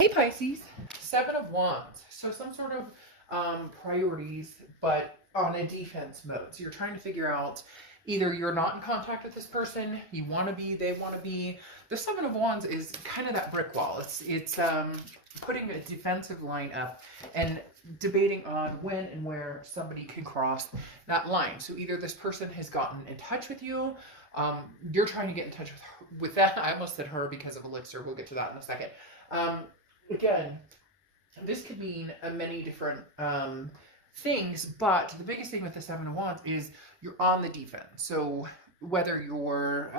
Hey Pisces, Seven of Wands. So some sort of priorities, but on a defense mode. So you're trying to figure out either you're not in contact with this person, you want to be, they want to be. The Seven of Wands is kind of that brick wall. It's putting a defensive line up and debating on when and where somebody can cross that line. So either this person has gotten in touch with you, you're trying to get in touch with that. I almost said her because of Elixir. We'll get to that in a second. Again, this could mean many different things, but the biggest thing with the Seven of Wands is you're on the defense. So whether you're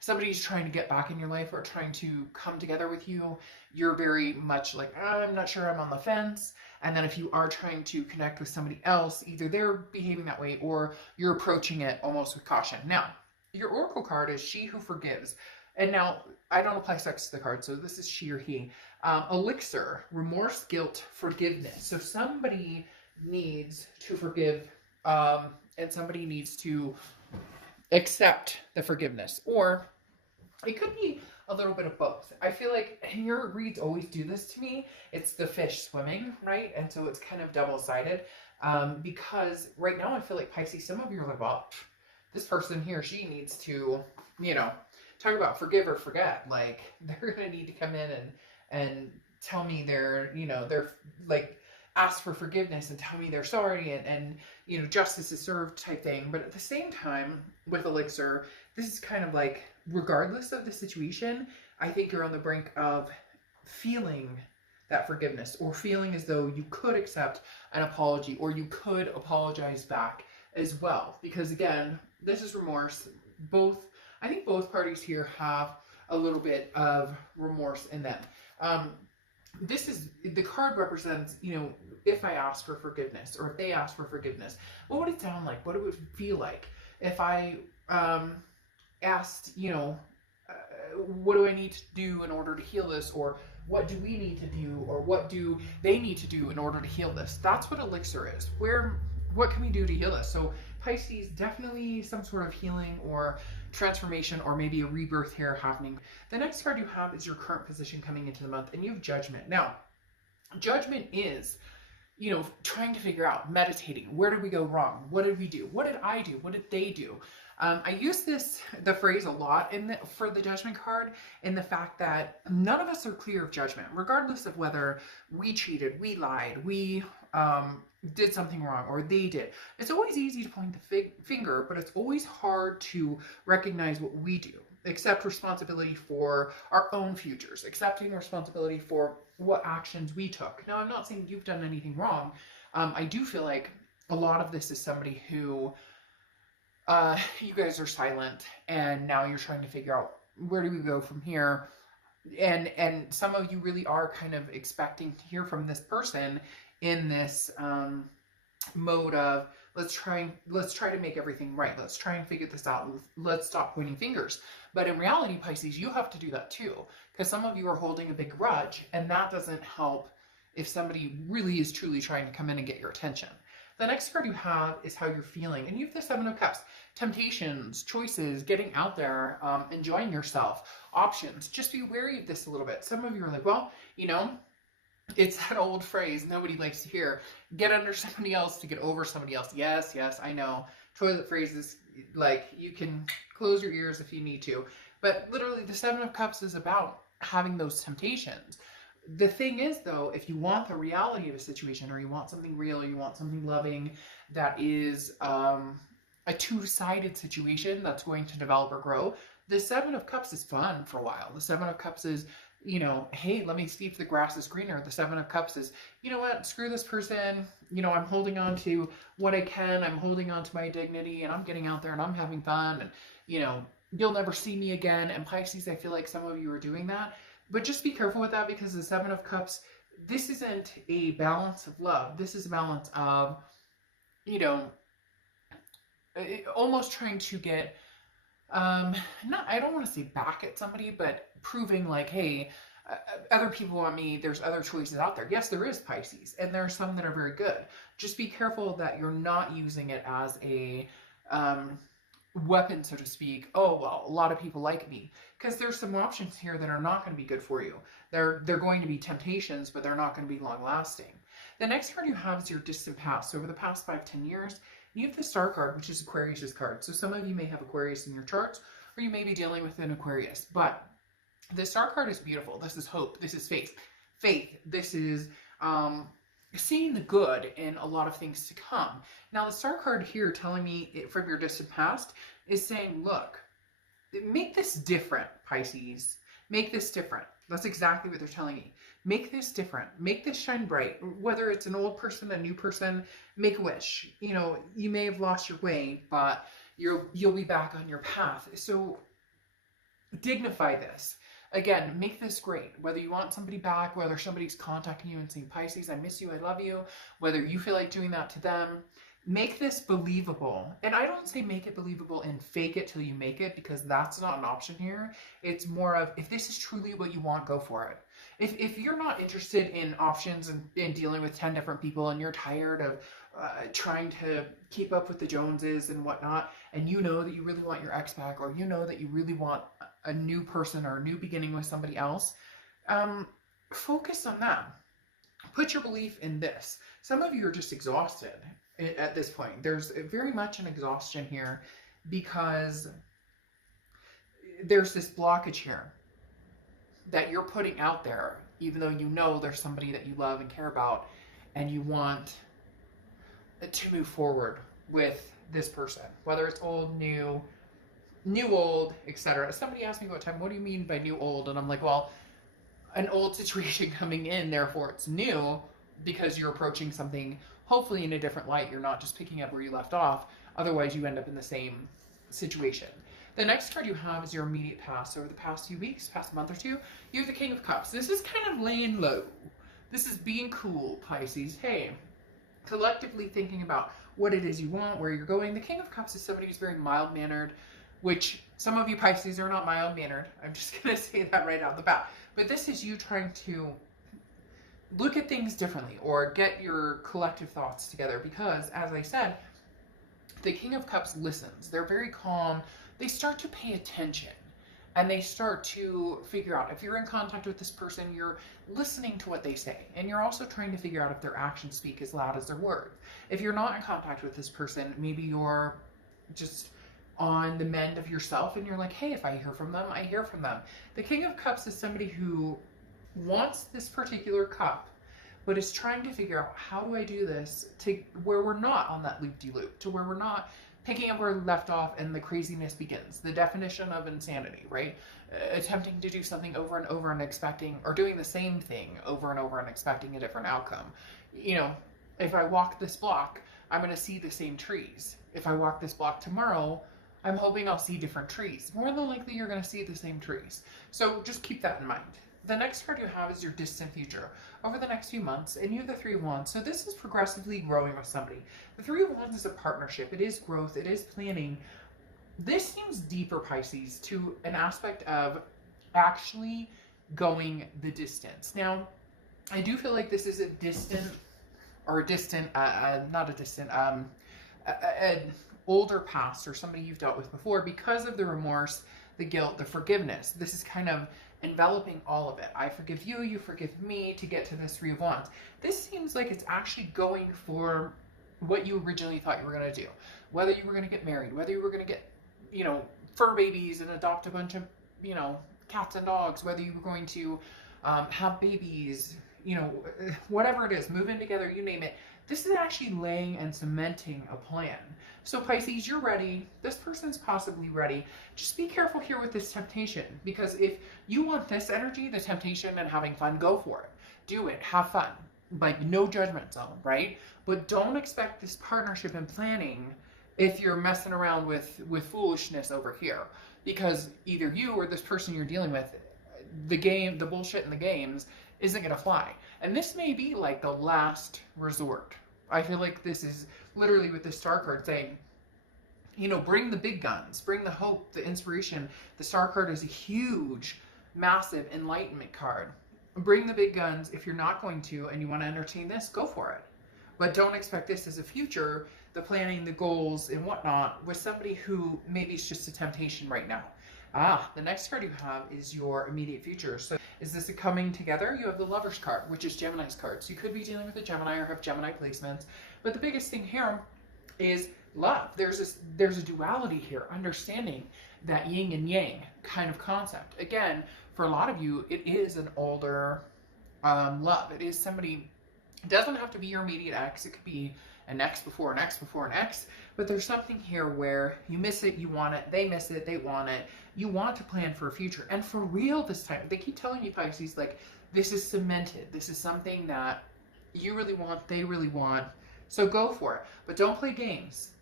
somebody's trying to get back in your life or trying to come together with you, you're very much like, I'm not sure, I'm on the fence. And then if you are trying to connect with somebody else, either they're behaving that way or you're approaching it almost with caution. Now, your oracle card is She Who Forgives. And now, I don't apply sex to the card, so this is she or he. Elixir, remorse, guilt, forgiveness. So somebody needs to forgive, and somebody needs to accept the forgiveness. Or it could be a little bit of both. I feel like, and your reads always do this to me, it's the fish swimming, right? And so it's kind of double-sided. Because right now I feel like Pisces, some of you are like, well, this person, he or she needs to, talk about forgive or forget. Like, they're going to need to come in and tell me they're like, ask for forgiveness and tell me they're sorry and justice is served type thing. But at the same time, with Elixir, this is kind of like, regardless of the situation, I think you're on the brink of feeling that forgiveness or feeling as though you could accept an apology or you could apologize back as well. Because again, this is remorse. I think both parties here have a little bit of remorse in them. This is, the card represents, if I ask for forgiveness or if they ask for forgiveness, what would it sound like? What would it feel like if I asked, what do I need to do in order to heal this? Or what do we need to do? Or what do they need to do in order to heal this? That's what Elixir is. What can we do to heal this? So Pisces, definitely some sort of healing or transformation or maybe a rebirth here happening. The next card you have is your current position coming into the month, and you have Judgment. Now, Judgment is, trying to figure out, meditating. Where did we go wrong? What did we do? What did I do? What did they do? I use the phrase a lot for the Judgment card, in the fact that none of us are clear of judgment, regardless of whether we cheated, we lied, we did something wrong, or they did. It's always easy to point the finger, but it's always hard to recognize what we do, accept responsibility for our own futures, accepting responsibility for what actions we took. Now, I'm not saying you've done anything wrong. I do feel like a lot of this is somebody who you guys are silent, and now you're trying to figure out, where do we go from here? And some of you really are kind of expecting to hear from this person in this mode of, let's try to make everything right. Let's try and figure this out. Let's stop pointing fingers. But in reality, Pisces, you have to do that too, because some of you are holding a big grudge, and that doesn't help if somebody really is truly trying to come in and get your attention. The next card you have is how you're feeling, and you have the Seven of Cups. Temptations, choices, getting out there, enjoying yourself, options. Just be wary of this a little bit. Some of you are like, well, it's that old phrase nobody likes to hear. Get under somebody else to get over somebody else. Yes, I know. Toilet phrases, like, you can close your ears if you need to. But literally, the Seven of Cups is about having those temptations. The thing is, though, if you want the reality of a situation, or you want something real, you want something loving that is a two-sided situation that's going to develop or grow, the Seven of Cups is fun for a while. The Seven of Cups is, hey, let me see if the grass is greener. The Seven of Cups is, you know what, screw this person. I'm holding on to what I can. I'm holding on to my dignity, and I'm getting out there and I'm having fun. And, you'll never see me again. And Pisces, I feel like some of you are doing that. But just be careful with that, because the Seven of Cups, this isn't a balance of love. This is a balance of, almost trying to get, I don't want to say back at somebody, but proving like, hey, other people want me, there's other choices out there. Yes, there is, Pisces, and there are some that are very good. Just be careful that you're not using it as a weapon, so to speak. Oh, well, a lot of people like me. Because there's some options here that are not going to be good for you. They're going to be temptations, but they're not going to be long lasting. The next card you have is your distant past. So over the past 5-10 years, you have the Star card, which is Aquarius's card. So some of you may have Aquarius in your charts, or you may be dealing with an Aquarius. But the Star card is beautiful. This is hope. This is faith. This is seeing the good in a lot of things to come. Now, the Star card here telling me from your distant past is saying, look, make this different, Pisces. Make this different. That's exactly what they're telling me. Make this different. Make this shine bright. Whether it's an old person, a new person, make a wish. You know, you may have lost your way, but you'll be back on your path. So dignify this. Again, make this great. Whether you want somebody back, whether somebody's contacting you and saying, Pisces, I miss you, I love you, whether you feel like doing that to them, make this believable. And I don't say make it believable and fake it till you make it, because that's not an option here. It's more of, if this is truly what you want, go for it. If you're not interested in options and in dealing with 10 different people, and you're tired of trying to keep up with the Joneses and whatnot, and you know that you really want your ex back, or you know that you really want a new person or a new beginning with somebody else, focus on that. Put your belief in this. Some of you are just exhausted at this point. There's very much an exhaustion here because there's this blockage here that you're putting out there, even though you know there's somebody that you love and care about, and you want to move forward with this person, whether it's old, new, old, etc. Somebody asked me one time, what do you mean by new, old? And I'm like, well, an old situation coming in, therefore it's new, because you're approaching something hopefully in a different light. You're not just picking up where you left off. Otherwise, you end up in the same situation. The next card you have is your immediate past. So over the past few weeks, past month or two, you have the King of Cups. This is kind of laying low. This is being cool, Pisces. Hey, collectively thinking about what it is you want, where you're going. The King of Cups is somebody who's very mild-mannered, which some of you Pisces are not mild-mannered. I'm just going to say that right out the bat. But this is you trying to look at things differently, or get your collective thoughts together, because, as I said, the King of Cups listens. They're very calm. They start to pay attention, and they start to figure out, if you're in contact with this person, you're listening to what they say, and you're also trying to figure out if their actions speak as loud as their words. If you're not in contact with this person, maybe you're just on the mend of yourself, and you're like, hey, if I hear from them, I hear from them. The King of Cups is somebody who wants this particular cup, but is trying to figure out, how do I do this to where we're not on that loop-de-loop, to where we're not picking up where we left off and the craziness begins. The definition of insanity, right? Attempting to do something over and over and expecting, or doing the same thing over and over and expecting a different outcome. You know, if I walk this block, I'm going to see the same trees. If I walk this block tomorrow, I'm hoping I'll see different trees. More than likely, you're going to see the same trees. So just keep that in mind. The next card you have is your distant future. Over the next few months, and you have the Three of Wands. So this is progressively growing with somebody. The Three of Wands is a partnership. It is growth. It is planning. This seems deeper, Pisces, to an aspect of actually going the distance. Now, I do feel like this is a distant, or a distant, not a distant, an older past, or somebody you've dealt with before, because of the remorse, the guilt, the forgiveness. This is kind of enveloping all of it. I forgive you, you forgive me, to get to this Three of Wands. This seems like it's actually going for what you originally thought you were going to do. Whether you were going to get married, whether you were going to get, you know, fur babies and adopt a bunch of, you know, cats and dogs, whether you were going to have babies, you know, whatever it is, move in together, you name it. This is actually laying and cementing a plan. So Pisces, you're ready. This person's possibly ready. Just be careful here with this temptation, because if you want this energy, the temptation and having fun, go for it. Do it. Have fun. Like, no judgment zone, right? But don't expect this partnership and planning if you're messing around with foolishness over here, because either you or this person you're dealing with, the bullshit in the games isn't going to fly. And this may be like the last resort. I feel like this is literally with the Star card saying, you know, bring the big guns, bring the hope, the inspiration. The Star card is a huge, massive enlightenment card. Bring the big guns. If you're not going to and you want to entertain this, go for it. But don't expect this as a future, the planning, the goals, and whatnot, with somebody who maybe it's just a temptation right now. The next card you have is your immediate future. So is this a coming together? You have the Lover's card, which is Gemini's card. So you could be dealing with a Gemini or have Gemini placements. But the biggest thing here is love. There's a duality here, understanding that yin and yang kind of concept. Again, for a lot of you, it is an older love. It is somebody, it doesn't have to be your immediate ex. It could be an ex before an ex before an ex. But there's something here where you miss it, you want it, they miss it, they want it. You want to plan for a future. And for real this time, they keep telling you, Pisces, like, this is cemented. This is something that you really want, they really want. So go for it. But don't play games.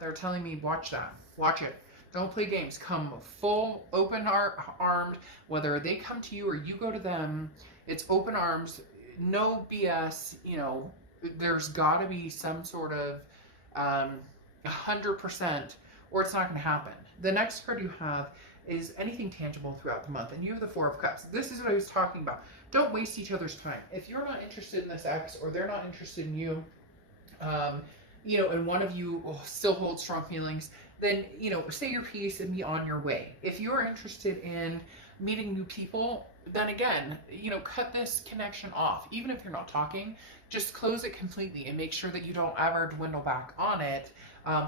They're telling me, watch that. Watch it. Don't play games. Come full open armed, whether they come to you or you go to them. It's open arms, no BS. You know, there's got to be some sort of 100%, or it's not going to happen. The next card you have is anything tangible throughout the month, and you have the Four of Cups. This is what I was talking about. Don't waste each other's time. If you're not interested in this ex, or they're not interested in you, you know, and one of you still holds strong feelings, then, you know, say your piece and be on your way. If you're interested in meeting new people, then again, you know, cut this connection off. Even if you're not talking, just close it completely and make sure that you don't ever dwindle back on it,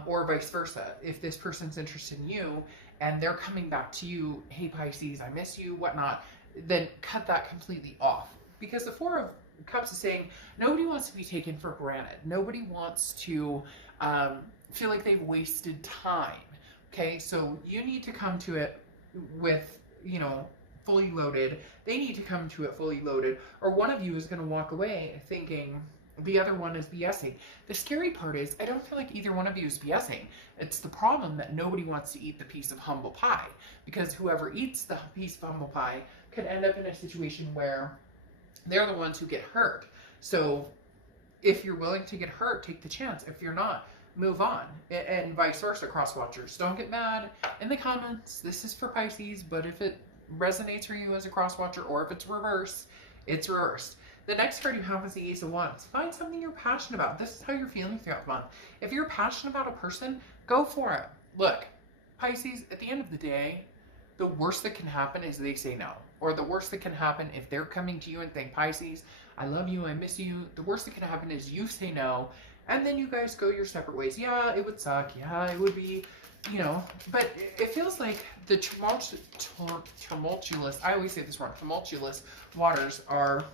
or vice versa. If this person's interested in you and they're coming back to you, hey Pisces, I miss you, whatnot, then cut that completely off. Because the Four of Cups is saying nobody wants to be taken for granted. Nobody wants to feel like they've wasted time. Okay, so you need to come to it with, you know, fully loaded. They need to come to it fully loaded, or one of you is going to walk away thinking the other one is BSing. The scary part is I don't feel like either one of you is BSing. It's the problem that nobody wants to eat the piece of humble pie, because whoever eats the piece of humble pie could end up in a situation where they're the ones who get hurt. So if you're willing to get hurt, take the chance. If you're not, move on. And vice versa, cross watchers. Don't get mad in the comments. This is for Pisces, but if it resonates for you as a cross watcher, or if it's reversed, it's reversed. The next card you have is the Ace of Wands. Find something you're passionate about. This is how you're feeling throughout the month. If you're passionate about a person, go for it. Look, Pisces, at the end of the day, the worst that can happen is they say no. Or the worst that can happen if they're coming to you and think, Pisces, I love you, I miss you. The worst that can happen is you say no, and then you guys go your separate ways. Yeah, it would suck. Yeah, it would be, you know, but it feels like the tumultuous, I always say this wrong, tumultuous waters are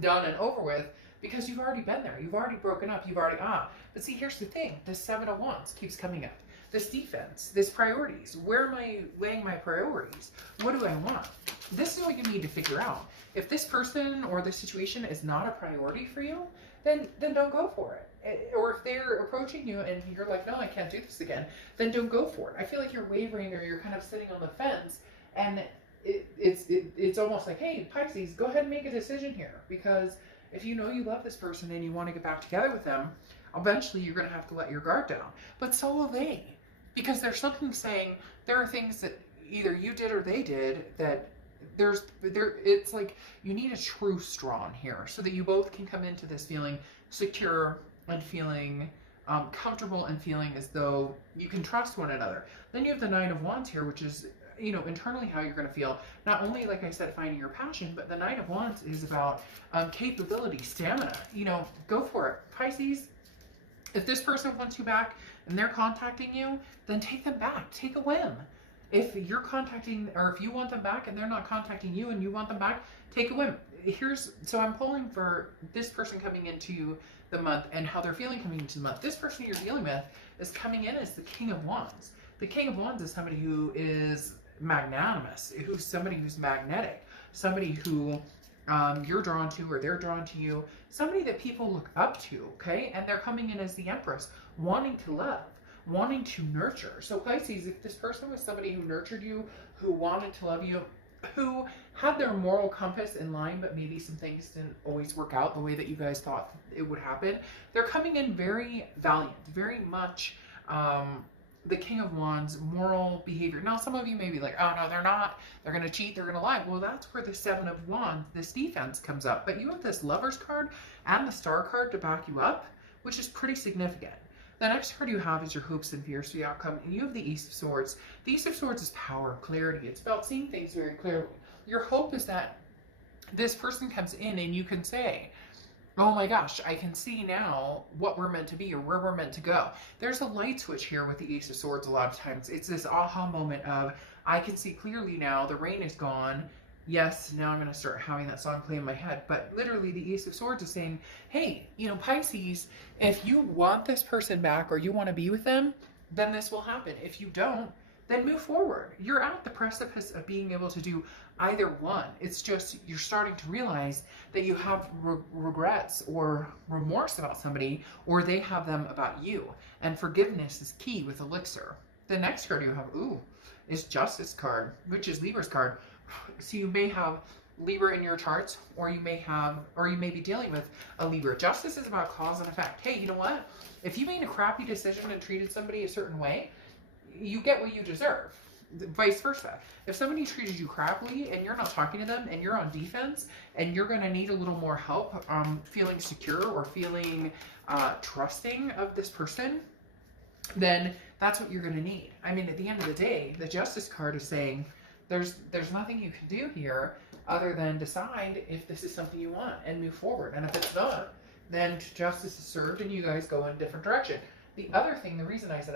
done and over with, because you've already been there. You've already broken up. You've already, But see, here's the thing. The Seven of Wands keeps coming up. This defense, this priorities. Where am I laying my priorities? What do I want? This is what you need to figure out. If this person or this situation is not a priority for you, then don't go for it. Or if they're approaching you and you're like, no, I can't do this again, then don't go for it. I feel like you're wavering, or you're kind of sitting on the fence, and it's almost like, hey, Pisces, go ahead and make a decision here, because if you know you love this person and you want to get back together with them, eventually you're going to have to let your guard down. But so will they, because there's something saying there are things that either you did or they did that it's like you need a truce drawn here, so that you both can come into this feeling secure and feeling comfortable and feeling as though you can trust one another. Then you have the Nine of Wands here, which is, you know, internally how you're going to feel. Not only, like I said, finding your passion, but the Nine of Wands is about capability, stamina. You know, go for it. Pisces, if this person wants you back and they're contacting you, then take them back. Take a whim. If you're contacting, or if you want them back and they're not contacting you and you want them back, take a whim. So I'm pulling for this person coming into the month and how they're feeling coming into the month. This person you're dealing with is coming in as the King of Wands. The King of Wands is somebody who is magnanimous, who's somebody who's magnetic, somebody who you're drawn to, or they're drawn to you, somebody that people look up to, okay? And they're coming in as the Empress, wanting to love, wanting to nurture. So Pisces, if this person was somebody who nurtured you, who wanted to love you, who had their moral compass in line, but maybe some things didn't always work out the way that you guys thought it would happen, they're coming in very valiant, very much the King of Wands, moral behavior. Now, some of you may be like, oh, no, they're not. They're going to cheat. They're going to lie. Well, that's where the Seven of Wands, this defense comes up. But you have this Lover's card and the Star card to back you up, which is pretty significant. The next card you have is your hopes and fears for the outcome. And you have the Ace of Swords. The Ace of Swords is power, clarity. It's about seeing things very clearly. Your hope is that this person comes in and you can say, oh my gosh, I can see now what we're meant to be or where we're meant to go. There's a light switch here with the Ace of Swords a lot of times. It's this aha moment of, I can see clearly now, the rain is gone. Yes, now I'm going to start having that song play in my head. But literally the Ace of Swords is saying, hey, you know, Pisces, if you want this person back or you want to be with them, then this will happen. If you don't, then move forward. You're at the precipice of being able to do either one. It's just you're starting to realize that you have regrets or remorse about somebody, or they have them about you. And forgiveness is key with Elixir. The next card you have, is Justice card, which is Libra's card. So you may have Libra in your charts, or you may be dealing with a Libra. Justice is about cause and effect. Hey, you know what? If you made a crappy decision and treated somebody a certain way, you get what you deserve. Vice versa. If somebody treated you crappily and you're not talking to them and you're on defense and you're going to need a little more help feeling secure or feeling trusting of this person, then that's what you're going to need. I mean, at the end of the day, the Justice card is saying there's nothing you can do here other than decide if this is something you want and move forward. And if it's not, then justice is served and you guys go in a different direction. The other thing, the reason I said,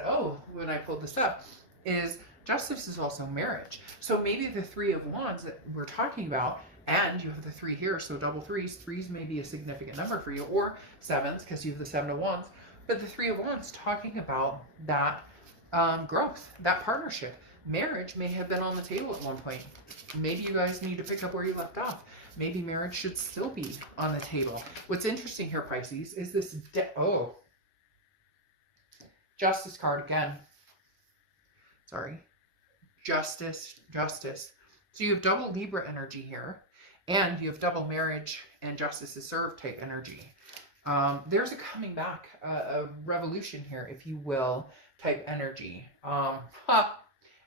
when I pulled this up, is justice is also marriage. So maybe the Three of Wands that we're talking about, and you have the 3 here, so double threes. Threes may be a significant number for you, or sevens, because you have the Seven of Wands. But the Three of Wands talking about that growth, that partnership. Marriage may have been on the table at one point. Maybe you guys need to pick up where you left off. Maybe marriage should still be on the table. What's interesting here, Pisces, is this Justice card again. Sorry. Justice. So you have double Libra energy here, and you have double marriage and justice is served type energy. There's a coming back, a revolution here, if you will, type energy.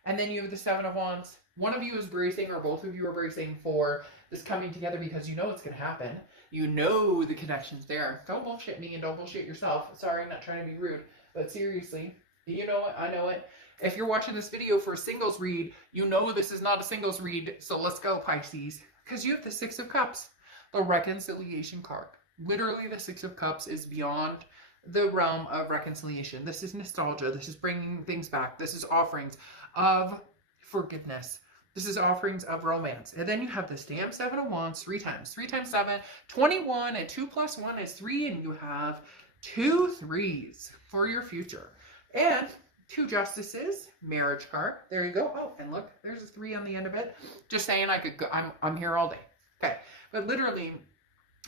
And then you have the Seven of Wands. One of you is bracing, or both of you are bracing for this coming together because you know it's going to happen. You know the connection's there. Don't bullshit me and don't bullshit yourself. Sorry, I'm not trying to be rude. But seriously, you know it, I know it. If you're watching this video for a singles read, you know this is not a singles read, so let's go, Pisces. Because you have the Six of Cups, the reconciliation card. Literally, the Six of Cups is beyond the realm of reconciliation. This is nostalgia. This is bringing things back. This is offerings of forgiveness. This is offerings of romance. And then you have this damn Seven of Wands 3 times. 3 times 7, 21, and 2 plus 1 is 3, and you have 2 3s for your future. And 2 justices, marriage card. There you go. Oh, and look, there's a 3 on the end of it. Just saying I could go, I'm here all day. Okay. But literally,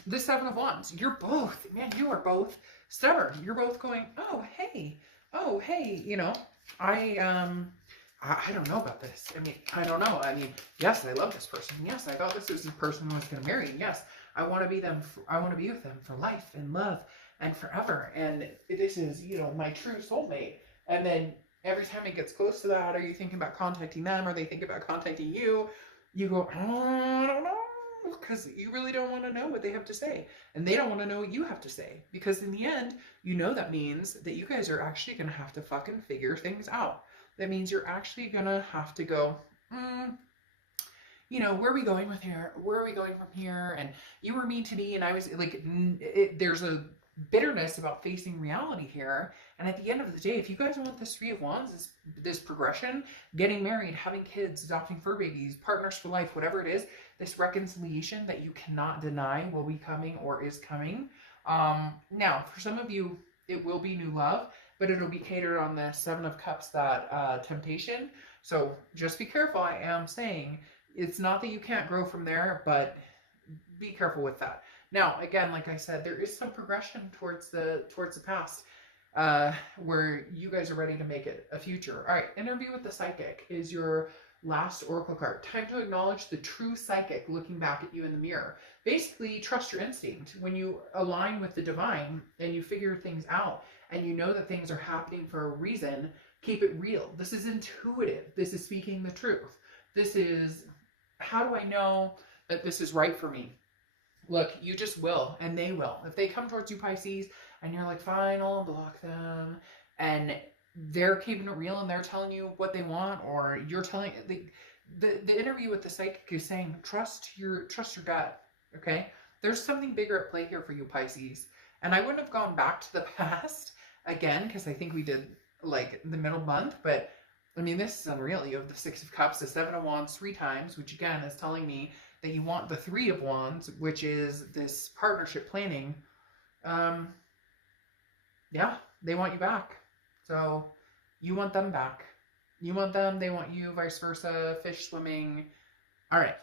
the Seven of Wands, you're both, man, you are both stubborn. You're both going, oh, hey, you know, I don't know about this. I mean, I don't know. I mean, yes, I love this person. Yes, I thought this was the person I was going to marry. And yes, I want to be with them for life and love and forever. And this is, you know, my true soulmate. And then every time it gets close to that, are you thinking about contacting them? Or they think about contacting you? You go, oh, I don't know. Because you really don't want to know what they have to say. And they don't want to know what you have to say. Because in the end, you know that means that you guys are actually going to have to fucking figure things out. That means you're actually going to have to go, you know, where are we going with here? Where are we going from here? And you were mean to me, and I was like, there's a bitterness about facing reality here. And at the end of the day, if you guys want this Three of Wands, this progression, getting married, having kids, adopting fur babies, partners for life, whatever it is, this reconciliation that you cannot deny will be coming or is coming. Now, for some of you, it will be new love, but it'll be catered on the Seven of Cups, that temptation. So just be careful. I am saying it's not that you can't grow from there, but be careful with that. Now, again, like I said, there is some progression towards the past, where you guys are ready to make it a future. All right, Interview with the Psychic is your last oracle card. Time to acknowledge the true psychic looking back at you in the mirror. Basically, trust your instinct. When you align with the divine and you figure things out and you know that things are happening for a reason, Keep it real. This is intuitive. This is speaking the truth. This is, how do I know that this is right for me? Look, you just will, and they will. If they come towards you, Pisces, and you're like, fine, I'll block them, and they're keeping it real and they're telling you what they want, or you're telling the interview with the psychic is saying, trust your gut. Okay, there's something bigger at play here for you, Pisces. And I wouldn't have gone back to the past again, because I think we did like the middle month, but I mean, this is unreal. You have the Six of Cups, the Seven of Wands 3 times, which again is telling me that you want the Three of Wands, which is this partnership planning. Yeah, they want you back. So you want them back. You want them, they want you, vice versa, fish swimming. All right.